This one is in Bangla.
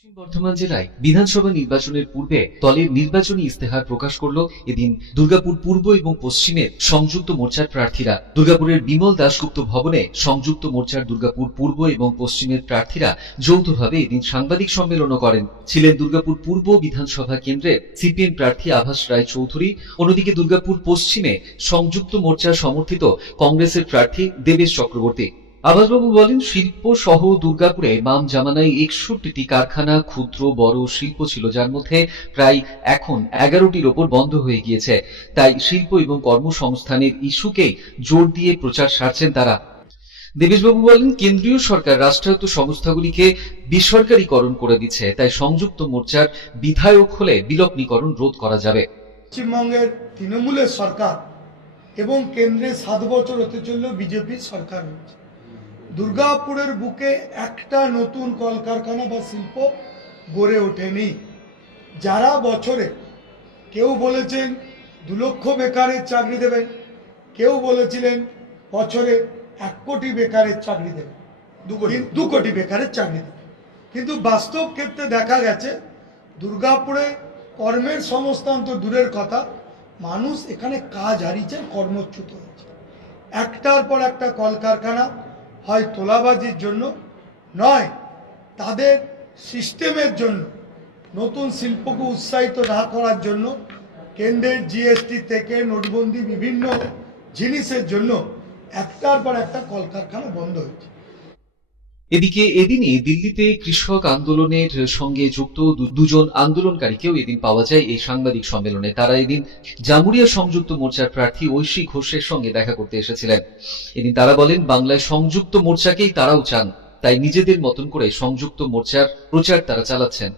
পশ্চিম বর্ধমান জেলায় বিধানসভা নির্বাচনের পূর্বে দলের নির্বাচনী ইস্তেহার প্রকাশ করল এদিন দুর্গাপুর পূর্ব এবং পশ্চিমের সংযুক্ত মোর্চার প্রার্থীরা। দুর্গাপুরের বিমল দাশগুপ্ত ভবনে সংযুক্ত মোর্চার দুর্গাপুর পূর্ব এবং পশ্চিমের প্রার্থীরা যৌথভাবে এদিন সাংবাদিক সম্মেলনও করেন। ছিলেন দুর্গাপুর পূর্ব বিধানসভা কেন্দ্রের সিপিএম প্রার্থী আভাস রায় চৌধুরী, অন্যদিকে দুর্গাপুর পশ্চিমে সংযুক্ত মোর্চা সমর্থিত কংগ্রেসের প্রার্থী দেবেশ চক্রবর্তী। আবাসবাবু বলেন, শিল্প সহ দুর্গাপুরে বাম জামানায় একষট্টিটি কারখানা, ক্ষুদ্র, বড় শিল্প ছিল, যার মধ্যে প্রায় এখন এগারোটির ওপর বন্ধ হয়ে গিয়েছে। তাই শিল্প এবং কর্মসংস্থানের ইস্যুকেই জোর দিয়ে প্রচার সারছেন তারা। দেবেশবাবু বলেন, কেন্দ্রীয় সরকার রাষ্ট্রায়ত্ত সংস্থাগুলিকে বেসরকারীকরণ করে দিচ্ছে, তাই সংযুক্ত মোর্চার বিধায়ক হলে বিলগ্নীকরণ রোধ করা যাবে। পশ্চিমবঙ্গের তৃণমূলের সরকার এবং কেন্দ্রে সাত বছর হতে চলল বিজেপির সরকার হচ্ছে দুর্গাপুরের বুকে একটা নতুন কলকারখানা বা শিল্প গড়ে ওঠেনি। যারা বছরে কেউ বলেছেন দু লক্ষ বেকারের চাকরি দেবেন কেউ বলেছিলেন বছরে এক কোটি বেকারের চাকরি দেবেন। দু কোটি। দু কোটি বেকারের চাকরি দেবেন। কিন্তু বাস্তব ক্ষেত্রে দেখা গেছে দুর্গাপুরে কর্মের সংস্থান তো দূরের কথা মানুষ এখানে কাজ হারিয়েছেন কর্মচ্যুত হয়েছে। একটার পর একটা কলকারখানা হয় তোলাবাজির জন্য? নয়, তাদের সিস্টেমের জন্য। নতুন শিল্পকে উৎসাহিত না করার জন্য, কেন্দ্রের জিএসটি থেকে নোটবন্দি বিভিন্ন জিনিসের জন্য একটার পর একটা কলকারখানা বন্ধ হয়েছে। এদিকে এদিনই দিল্লিতে কৃষক আন্দোলনের সঙ্গে যুক্ত দুজন আন্দোলনকারীকেও এদিন পাওয়া যায় এই সাংবাদিক সম্মেলনে। তারা এদিন জামুরিয়া সংযুক্ত মোর্চার প্রার্থী ঐশী ঘোষের সঙ্গে দেখা করতে এসেছিলেন। এদিন তারা বলেন, বাংলায় সংযুক্ত মোর্চাকেই তারাও চান, তাই নিজেদের মতন করে সংযুক্ত মোর্চার প্রচার তারা চালাচ্ছেন।